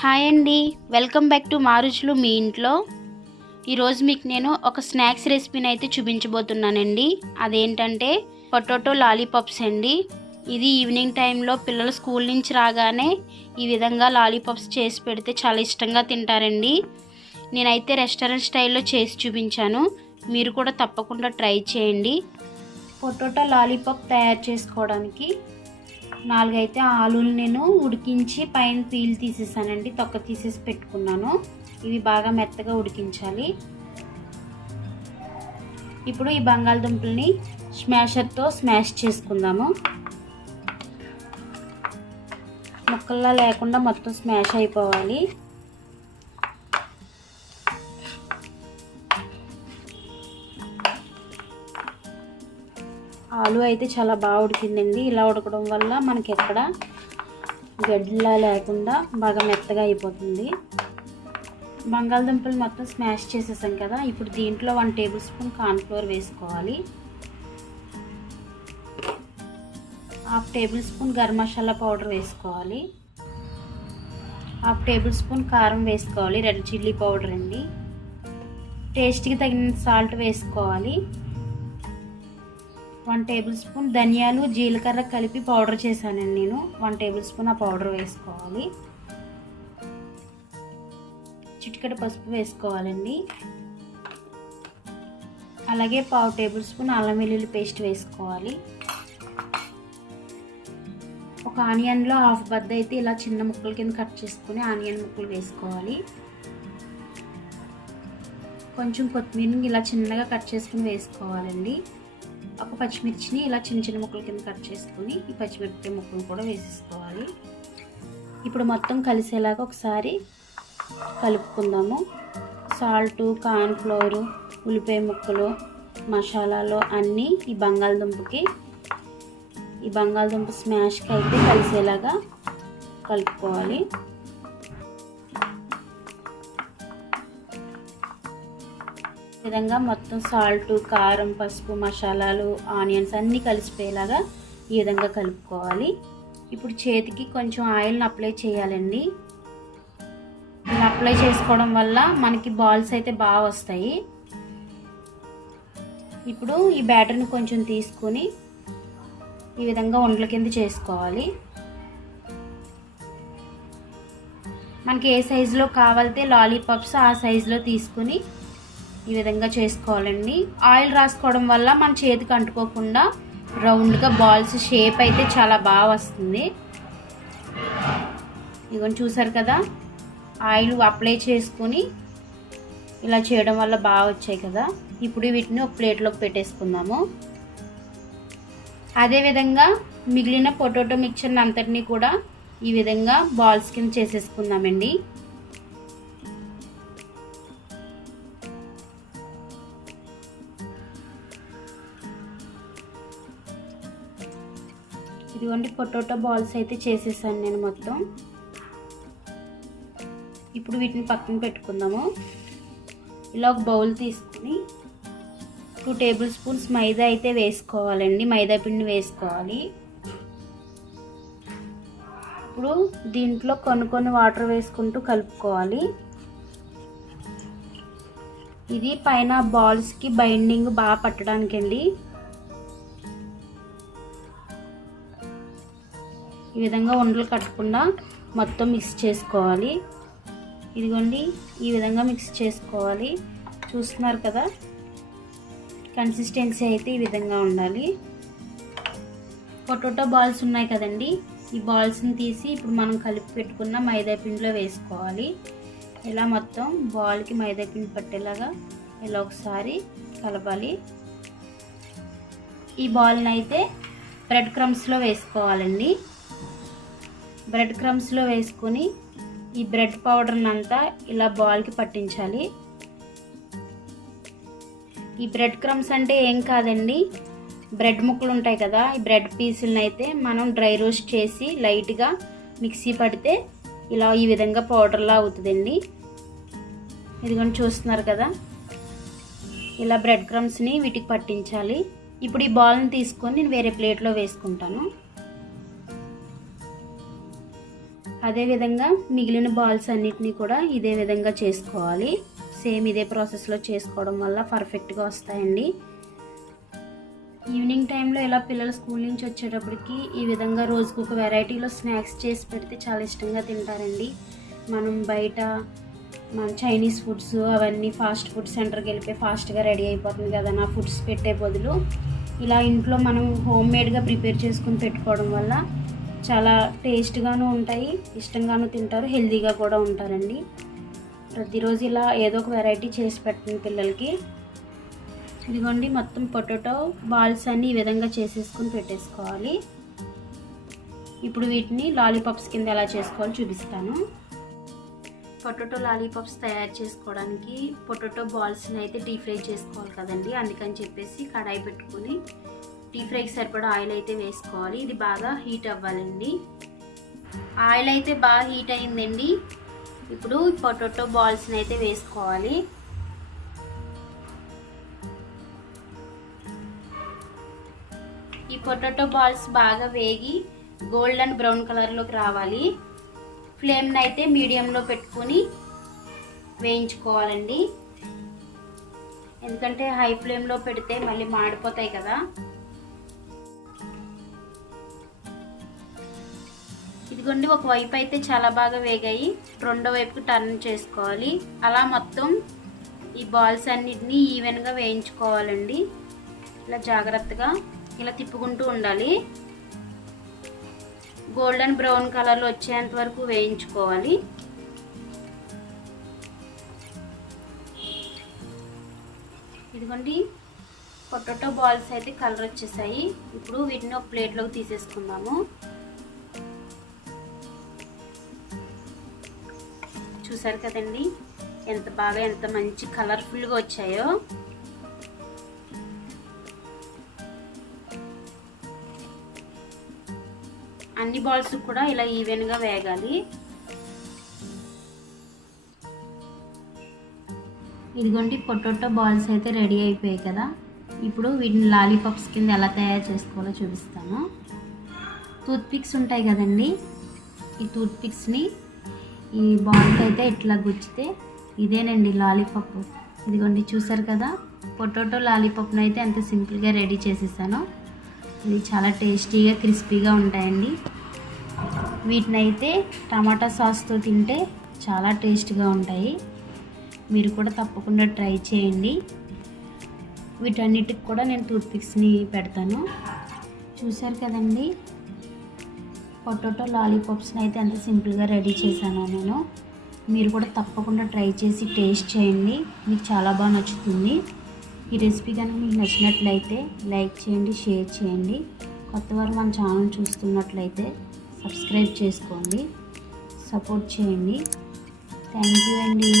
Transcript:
Hi అండి. Welcome back to మారుచులు మీ ఇంట్లో. ఈరోజు మీకు నేను ఒక స్నాక్స్ రెసిపీని అయితే చూపించబోతున్నానండి. అదేంటంటే పొటాటో లాలీపాప్స్ అండి. ఇది ఈవినింగ్ టైంలో పిల్లలు స్కూల్ నుంచి రాగానే ఈ విధంగా లాలీపాప్స్ చేసి పెడితే చాలా ఇష్టంగా తింటారండి. నేనైతే రెస్టారెంట్ స్టైల్లో చేసి చూపించాను. మీరు కూడా తప్పకుండా ట్రై చేయండి. పొటాటో లాలీపాప్ తయారు చేసుకోవడానికి నాలుగైతే ఆలులు నేను ఉడికించి పైన పీల్ తీసేసానండి తొక్క తీసేసి పెట్టుకున్నాను. ఇవి బాగా మెత్తగా ఉడికించాలి. ఇప్పుడు ఈ బంగాళదుంపల్ని స్మాషర్తో స్మాష్ చేసుకుందాము. ముక్కల్లా లేకుండా మొత్తం స్మాష్ అయిపోవాలి. ఆలు అయితే చాలా బాగా ఉడికిందండి. ఇలా ఉడకడం వల్ల మనకి ఎక్కడ గడ్డిలా లేకుండా బాగా మెత్తగా అయిపోతుంది. బంగాళదుంపలు మొత్తం స్మాష్ చేసేసాం కదా ఇప్పుడు దీంట్లో వన్ టేబుల్ స్పూన్ కార్న్ఫ్లోర్ వేసుకోవాలి. Half tablespoon garam masala powder వేసుకోవాలి. హాఫ్ టేబుల్ స్పూన్ కారం వేసుకోవాలి రెడ్ చిల్లీ పౌడర్ అండి. టేస్ట్కి తగిన సాల్ట్ వేసుకోవాలి. వన్ టేబుల్ స్పూన్ ధనియాలు జీలకర్ర కలిపి పౌడర్ చేశానండి నేను. వన్ టేబుల్ స్పూన్ ఆ పౌడర్ వేసుకోవాలి. చిటికెడ పసుపు వేసుకోవాలండి. అలాగే పావు టేబుల్ స్పూన్ అల్లం వెల్లుల్లి పేస్ట్ వేసుకోవాలి. ఒక ఆనియన్లో హాఫ్ బద్ద అయితే ఇలా చిన్న ముక్కల కింద కట్ చేసుకుని ఆనియన్ ముక్కలు వేసుకోవాలి. కొంచెం కొత్తిమీరని ఇలా చిన్నగా కట్ చేసుకుని వేసుకోవాలండి. ఒక పచ్చిమిర్చిని ఇలా చిన్న చిన్న ముక్కల కింద కట్ చేసుకుని ఈ పచ్చిమిరపకాయ ముక్కలు కూడా వేసేసుకోవాలి. ఇప్పుడు మొత్తం కలిసేలాగా ఒకసారి కలుపుకుందాము. సాల్టు కార్న్ఫ్లోరు ఉల్లిపాయ ముక్కలు మసాలాలు అన్నీ ఈ బంగాళదుంపకి ఈ బంగాళదుంప స్మాష్కి అయితే కలిసేలాగా కలుపుకోవాలి. విధంగా మొత్తం సాల్ట్ కారం పసుపు మసాలాలు ఆనియన్స్ అన్నీ కలిసిపోయేలాగా ఈ విధంగా కలుపుకోవాలి. ఇప్పుడు చేతికి కొంచెం ఆయిల్ని అప్లై చేయాలండి. ఇలా అప్లై చేసుకోవడం వల్ల మనకి బాల్స్ అయితే బాగా వస్తాయి. ఇప్పుడు ఈ బ్యాటర్ని కొంచెం తీసుకొని ఈ విధంగా ఒండ్ల కింద చేసుకోవాలి. మనకి ఏ సైజులో కావాలితే లాలీపాప్స్ ఆ సైజులో తీసుకుని ఈ విధంగా చేసుకోవాలండి. ఆయిల్ రాసుకోవడం వల్ల మన చేతికి అంటుకోకుండా రౌండ్గా బాల్స్ షేప్ అయితే చాలా బాగా వస్తుంది. ఇదిగోని చూసారు కదా? ఆయిల్ అప్లై చేసుకొని ఇలా చేయడం వల్ల బాగా వచ్చాయి కదా? ఇప్పుడు వీటిని ఒక ప్లేట్లోకి పెట్టేసుకుందాము. అదేవిధంగా మిగిలిన పొటాటో మిక్చర్ని అంతటినీ కూడా ఈ విధంగా బాల్స్ కింద చేసేసుకుందామండి. ఇదిగోండి పొటాటో బాల్స్ అయితే చేసేసాను నేను మొత్తం. ఇప్పుడు వీటిని పక్కన పెట్టుకుందాము. ఇలా ఒక బౌల్ తీసుకుని టూ టేబుల్ స్పూన్స్ మైదా అయితే వేసుకోవాలండి మైదా పిండి వేసుకోవాలి. ఇప్పుడు దీంట్లో కొన్ని కొన్ని వాటర్ వేసుకుంటూ కలుపుకోవాలి. ఇది పైన బాల్స్కి బైండింగ్ బాగా పట్టడానికండి. ఈ విధంగా ఉండలు కట్టకుండా మొత్తం మిక్స్ చేసుకోవాలి. ఇదిగోండి ఈ విధంగా మిక్స్ చేసుకోవాలి. చూస్తున్నారు కదా? కన్సిస్టెన్సీ అయితే ఈ విధంగా ఉండాలి. పొటాటో బాల్స్ ఉన్నాయి కదండి? ఈ బాల్స్ని తీసి ఇప్పుడు మనం కలిపి పెట్టుకున్న మైదా పిండిలో వేసుకోవాలి. ఇలా మొత్తం బాల్కి మైదా పిండి పట్టేలాగా ఇలా ఒకసారి కలపాలి. ఈ బాల్ని అయితే బ్రెడ్ క్రమ్స్లో వేసుకోవాలండి. బ్రెడ్ క్రమ్స్లో వేసుకొని ఈ బ్రెడ్ పౌడర్ని అంతా ఇలా బాల్కి పట్టించాలి. ఈ బ్రెడ్ క్రమ్స్ అంటే ఏం కాదండి బ్రెడ్ ముక్కలు ఉంటాయి కదా ఈ బ్రెడ్ పీసులను అయితే మనం డ్రై రోస్ట్ చేసి లైట్గా మిక్సీ పడితే ఇలా ఈ విధంగా పౌడర్లా అవుతుందండి. ఇదిగోండి చూస్తున్నారు కదా ఇలా బ్రెడ్ క్రమ్స్ని వీటికి పట్టించాలి. ఇప్పుడు ఈ బాల్ని తీసుకొని నేను వేరే ప్లేట్లో వేసుకుంటాను. అదేవిధంగా మిగిలిన బాల్స్ అన్నిటినీ కూడా ఇదే విధంగా చేసుకోవాలి. సేమ్ ఇదే ప్రాసెస్లో చేసుకోవడం వల్ల పర్ఫెక్ట్గా వస్తాయండి. ఈవినింగ్ టైంలో ఇలా పిల్లలు స్కూల్ నుంచి వచ్చేటప్పటికి ఈ విధంగా రోజుకు ఒక వెరైటీలో స్నాక్స్ చేసి పెడితే చాలా ఇష్టంగా తింటారండి. మనం బయట మన చైనీస్ ఫుడ్స్ అవన్నీ ఫాస్ట్ ఫుడ్ సెంటర్కి వెళ్ళిపోయి ఫాస్ట్గా రెడీ అయిపోతుంది కదా నా ఫుడ్స్ పెట్టే బదులు. ఇలా ఇంట్లో మనం హోమ్ మేడ్గా ప్రిపేర్ చేసుకుని పెట్టుకోవడం వల్ల చాలా టేస్ట్గాను ఉంటాయి ఇష్టంగాను తింటారు హెల్తీగా కూడా ఉంటారండి. ప్రతిరోజు ఇలా ఏదో ఒక వెరైటీ చేసి పెట్టండి పిల్లలకి. ఇదిగోండి మొత్తం పొటాటో బాల్స్ అన్నీ ఈ విధంగా చేసేసుకొని పెట్టేసుకోవాలి. ఇప్పుడు వీటిని లాలీపాప్స్ కింద ఎలా చేసుకోవాలో చూపిస్తాను. పొటాటో లాలీపాప్స్ తయారు చేసుకోవడానికి పొటాటో బాల్స్ని అయితే డీప్ ఫ్రై చేసుకోవాలి కదండి. అందుకని చెప్పేసి కడాయి పెట్టుకుని డీప్ ఫ్రైకి సరిపడా ఆయిల్ అయితే వేసుకోవాలి. ఇది బాగా హీట్ అవ్వాలండి. ఆయిల్ అయితే బాగా హీట్ అయిందండి. ఇప్పుడు పొటాటో బాల్స్ని అయితే వేసుకోవాలి. ఈ పొటాటో బాల్స్ బాగా వేగి గోల్డెన్ బ్రౌన్ కలర్లోకి రావాలి. ఫ్లేమ్ని అయితే మీడియంలో పెట్టుకొని వేయించుకోవాలండి. ఎందుకంటే హై ఫ్లేమ్లో పెడితే మళ్ళీ మాడిపోతాయి కదా. ఇదిగోండి ఒక వైపు అయితే చాలా బాగా వేగాయి. రెండో వైపుకి టర్న్ చేసుకోవాలి. అలా మొత్తం ఈ బాల్స్ అన్నిటినీ ఈవెన్గా వేయించుకోవాలండి. ఇలా జాగ్రత్తగా ఇలా తిప్పుకుంటూ ఉండాలి. గోల్డెన్ బ్రౌన్ కలర్లో వచ్చేంత వరకు వేయించుకోవాలి. ఇదిగోండి పొటాటో బాల్స్ అయితే కలర్ వచ్చేసాయి. ఇప్పుడు వీటిని ఒక ప్లేట్లోకి తీసేసుకుందాము. చూసారు కదండి? ఎంత బాగా ఎంత మంచి కలర్ఫుల్గా వచ్చాయో. అన్ని బాల్స్ కూడా ఇలా ఈవెన్గా వేగాలి ఇదిగోండి పొటాటో బాల్స్ అయితే రెడీ అయిపోయాయి కదా. ఇప్పుడు వీటిని లాలీపాప్స్ కింద ఎలా తయారు చేసుకోవాలో చూపిస్తాను. టూత్పిక్స్ ఉంటాయి కదండి. ఈ టూత్పిక్స్ని ఈ బాల్కి అయితే ఇట్లా గుచ్చితే ఇదేనండి లాలీపాప్. ఇదిగోండి చూసారు కదా? పొటాటో లాలీపాప్ను అయితే ఎంత సింపుల్గా రెడీ చేసేసాను. ఇది చాలా టేస్టీగా క్రిస్పీగా ఉంటాయండి. వీటిని అయితే టమాటా సాస్తో తింటే చాలా టేస్ట్గా ఉంటాయి. మీరు కూడా తప్పకుండా ట్రై చేయండి. వీటన్నిటికి కూడా నేను టూత్పిక్స్ని పెడతాను. చూసారు కదండి? పొటాటో లాలీపాప్స్ని అయితే ఎంత సింపుల్గా రెడీ చేశాను నేను. మీరు కూడా తప్పకుండా ట్రై చేసి టేస్ట్ చేయండి. మీకు చాలా బాగా నచ్చుతుంది. ఈ రెసిపీ కనుక మీకు నచ్చినట్లయితే లైక్ చేయండి షేర్ చేయండి. కొత్త వారు మన ఛానల్ చూస్తున్నట్లయితే సబ్స్క్రైబ్ చేసుకోండి. సపోర్ట్ చేయండి. థ్యాంక్ యూ అండి.